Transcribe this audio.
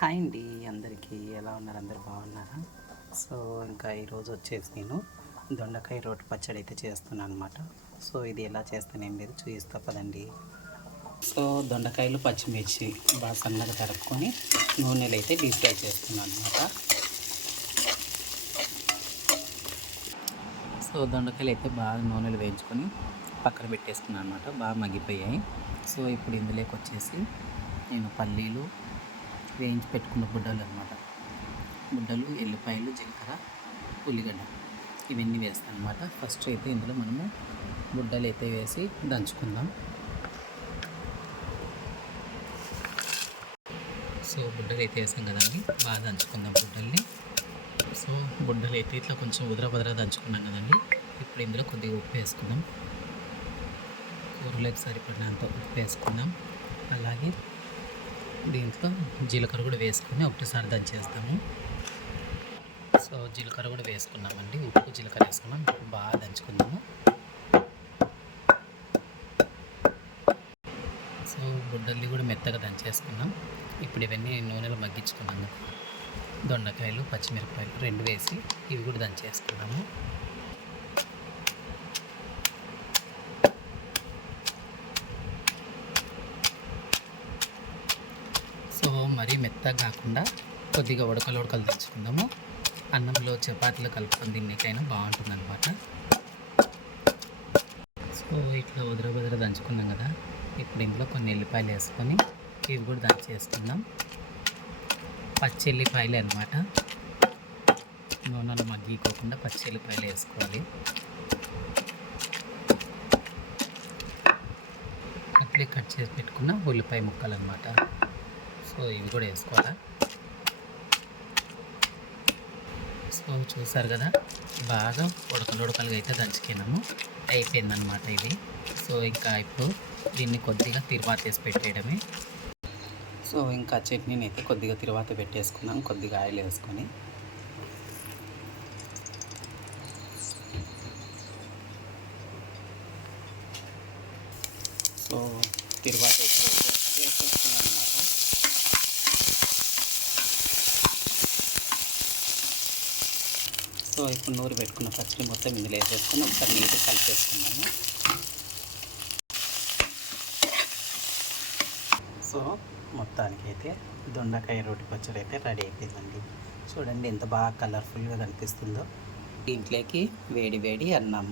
Hi అండి అందరికీ. ఎలా ఉన్నారు? అందరు బాగున్నారా? సో ఇంకా ఈరోజు వచ్చేసి నేను దొండకాయ రోటి పచ్చడి అయితే చేస్తున్నాను అనమాట సో ఇది ఎలా చేస్తానేం లేదు చూపిస్తా పదండి. సో దొండకాయలు పచ్చిమిర్చి బాగా సన్నగా తరుపుకొని నూనెలు అయితే డీప్ ఫ్రై చేస్తున్నాను అనమాట సో దొండకాయలు అయితే బాగా నూనెలు వేయించుకొని పక్కన పెట్టేసుకున్నాను అనమాట బాగా మగ్గిపోయాయి. సో ఇప్పుడు ఇందులోకి వచ్చేసి నేను పల్లీలు వేయించి పెట్టుకున్న గుడ్డలు అనమాట గుడ్డలు ఎల్లిపాయలు జీలకర్ర ఉల్లిగడ్డ ఇవన్నీ వేస్తాను అనమాట ఫస్ట్ అయితే ఇందులో మనము గుడ్డలు అయితే వేసి దంచుకుందాం. సో గుడ్డలు అయితే వేసాం కదండి బాగా దంచుకుందాం గుడ్డల్ని. సో గుడ్డలు అయితే ఇట్లా కొంచెం ఉదర బదర దంచుకున్నాం కదండి ఇప్పుడు ఇందులో కొద్దిగా ఉప్పు వేసుకుందాం. కూరలోకి సరిపడినంత ఉప్పు వేసుకుందాం. అలాగే దీంట్లో జీలకర్ర కూడా వేసుకుని ఒకటిసారి దంచేస్తాము సో జీలకర్ర కూడా వేసుకున్నామండి. ఉప్పు జీలకర్ర వేసుకున్నాం. బాగా దంచుకుందాము. సో గుడ్డల్ని కూడా మెత్తగా దంచేసుకున్నాం. ఇప్పుడు ఇవన్నీ నూనెలో మగ్గించుకున్నాము. దొండకాయలు పచ్చిమిరపకాయలు రెండు వేసి ఇవి కూడా దంచేసుకున్నాము సో మరీ మెత్తగా కాకుండా కొద్దిగా ఉడకలు ఉడకలు తెచ్చుకుందాము. అన్నంలో చపాతీలు కలుపుకొని తినేకైనా బాగుంటుంది అనమాట సో ఇట్లా ఉదర బుదర దంచుకున్నాం కదా. ఇప్పుడు ఇందులో కొన్ని ఎల్లిపాయలు వేసుకొని ఇవి కూడా దంచేసుకుందాం. పచ్చి ఎల్లిపాయలు అనమాట నూనెలో మగ్గిపోకుండా పచ్చి ఎల్లిపాయలు వేసుకోవాలి. అట్లే కట్ చేసి పెట్టుకున్న ఉల్లిపాయ ముక్కలు అనమాట సో ఇవి కూడా వేసుకోవాలా? సో చూసారు కదా? బాగా ఉడకలు ఉడకలుగా అయితే దంచుకున్నాము. అయిపోయిందనమాట ఇది. సో ఇంకా ఇప్పుడు దీన్ని కొద్దిగా తిరువాత వేసి పెట్టేయడమే. సో ఇంకా చట్నీని అయితే కొద్దిగా తిరువాత పెట్టేసుకున్నాం. కొద్దిగా ఆయిల్ వేసుకొని. సో తిరువాత అయితే వేసే- వేసేసుకున్నాం అనమాట సో ఇప్పుడు నూరు పెట్టుకున్న పచ్చడి మొత్తం ఇందులో వేసేసుకుని ఒకసారి నీట్గా కలిపేసుకున్నాము సో మొత్తానికి అయితే దొండకాయ రోటి పచ్చడి అయితే రెడీ అయిపోయిందండి. చూడండి ఎంత బాగా కలర్ఫుల్గా కనిపిస్తుందో. దీంట్లోకి వేడి వేడి అన్నం.